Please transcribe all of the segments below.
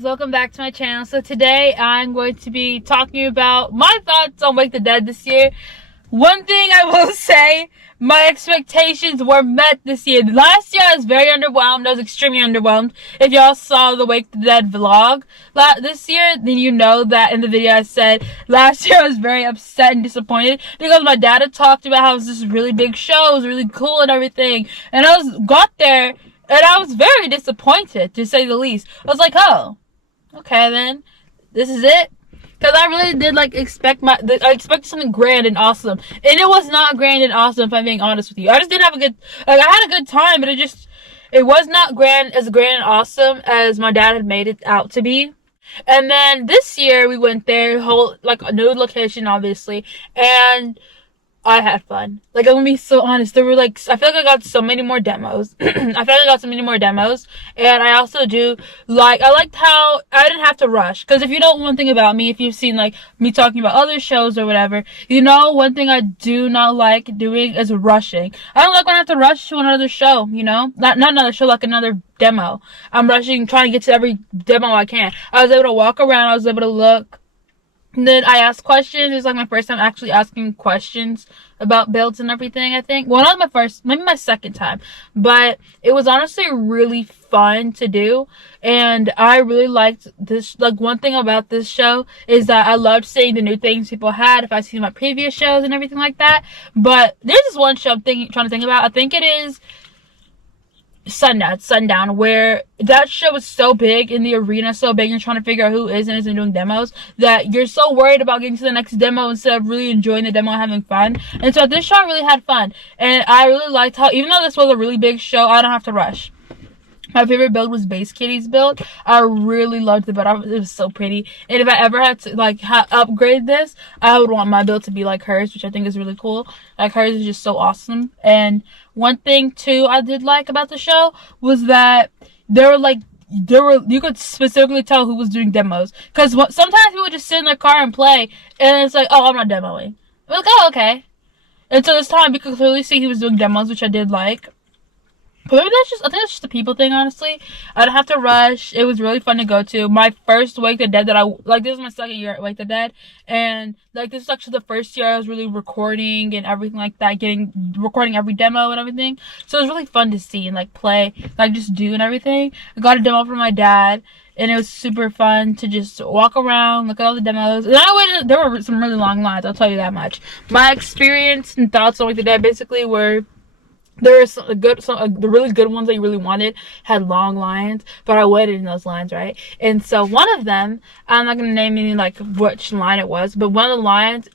guys, welcome back to my channel. So today I'm going to be talking about my thoughts on Wake the Dead this year. One thing I will say, my expectations were met this year. Last year I was very underwhelmed. I was extremely underwhelmed. If y'all saw the Wake the Dead vlog this year, then you know that in the video I said last year I was very upset and disappointed because my dad had talked about how it was this really big show, it was really cool and everything. And I got there and I was very disappointed, to say the least. I was like, oh, okay then, this is it? Because I really did expect I expected something grand and awesome, and it was not grand and awesome. If I'm being honest with you, I just didn't have a good. I had a good time, but it was not grand and awesome as my dad had made it out to be. And then this year we went there, a new location, obviously, and I had fun. I'm gonna be so honest. There were I feel like I got so many more demos. And I also I liked how I didn't have to rush. Because if you know one thing about me, if you've seen me talking about other shows or whatever, you know one thing I do not like doing is rushing. I don't like when I have to rush to another show, you know? Not another show, another demo. I'm rushing, trying to get to every demo I can. I was able to walk around, I was able to look. And then I asked questions. It was my first time actually asking questions about builds and everything, I think. Well, not my first, maybe my second time. But it was honestly really fun to do. And I really liked this. One thing about this show is that I loved seeing the new things people had if I seen my previous shows and everything like that. But there's this one show I'm trying to think about. I think it is Sundown, where that show is so big and the arena so big and trying to figure out who is and isn't doing demos that you're so worried about getting to the next demo instead of really enjoying the demo and having fun. And so this show I really had fun, and I really liked how, even though this was a really big show, I don't have to rush. My favorite build was Base Kitty's build. I really loved the build. It was so pretty. And if I ever had to upgrade this, I would want my build to be like hers, which I think is really cool. Hers is just so awesome. And one thing too I did like about the show was that you could specifically tell who was doing demos. Because sometimes people would just sit in their car and play, and it's oh, I'm not demoing. I'm oh, okay. And so this time you could clearly see he was doing demos, which I did like. But maybe I think that's just a people thing, honestly. I didn't have to rush. It was really fun to go to. My first Wake the Dead this is my second year at Wake the Dead. And, this is actually the first year I was really recording and everything like that. Recording every demo and everything. So it was really fun to see and, play, just do and everything. I got a demo from my dad. And it was super fun to just walk around, look at all the demos. And there were some really long lines, I'll tell you that much. My experience and thoughts on Wake the Dead basically were, there were the really good ones that you really wanted had long lines, but I waited in those lines, right? And so one of them, I'm not gonna name any which line it was, but one of the lines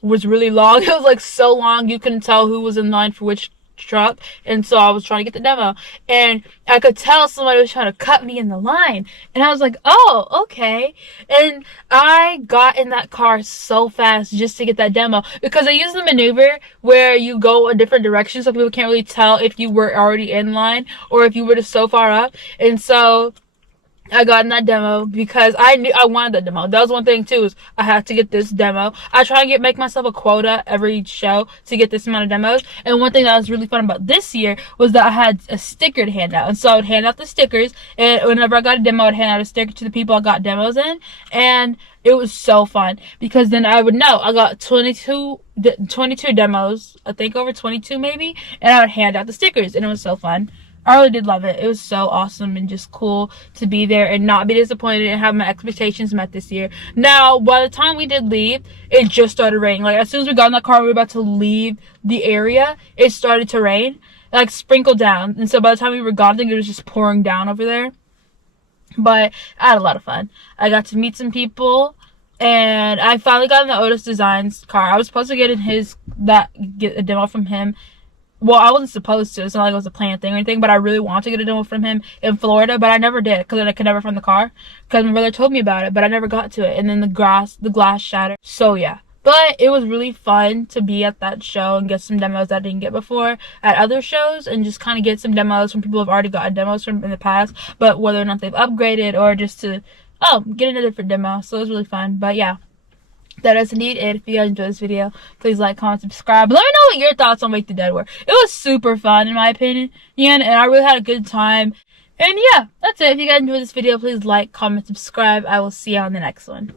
was really long. It was so long you couldn't tell who was in line for which truck. And so I was trying to get the demo, and I could tell somebody was trying to cut me in the line, and I was like, oh, okay. And I got in that car so fast just to get that demo, because I used the maneuver where you go a different direction so people can't really tell if you were already in line or if you were just so far up. And so I got in that demo because I knew I wanted the demo. That was one thing too, is I had to get this demo. I try to make myself a quota every show to get this amount of demos. And one thing that was really fun about this year was that I had a sticker to hand out. And so I would hand out the stickers, and whenever I got a demo, I'd hand out a sticker to the people I got demos in. And it was so fun because then I would know I got 22 demos, I think over 22 maybe, and I would hand out the stickers, and it was so fun. I really did love it. It was so awesome and just cool to be there and not be disappointed and have my expectations met this year. Now, by the time we did leave, it just started raining. As soon as we got in the car, we were about to leave the area, it started to rain, sprinkled down. And so by the time we were gone, I think it was just pouring down over there. But I had a lot of fun. I got to meet some people, and I finally got in the Otis Designs car. I was supposed to get a demo from him. Well, I wasn't supposed to. It's not like it was a planned thing or anything, but I really wanted to get a demo from him in Florida, but I never did because I could never find the car because my brother told me about it, but I never got to it. And then the glass shattered. So yeah, but it was really fun to be at that show and get some demos that I didn't get before at other shows, and just kind of get some demos from people who've already gotten demos from in the past, but whether or not they've upgraded or just to get a different demo. So it was really fun. But yeah, that is indeed it. If you guys enjoyed this video, please like, comment, subscribe. Let me know what your thoughts on Wake the Dead were. It was super fun in my opinion, and I really had a good time. And yeah, that's it. If you guys enjoyed this video, please like, comment, subscribe. I will see you on the next one.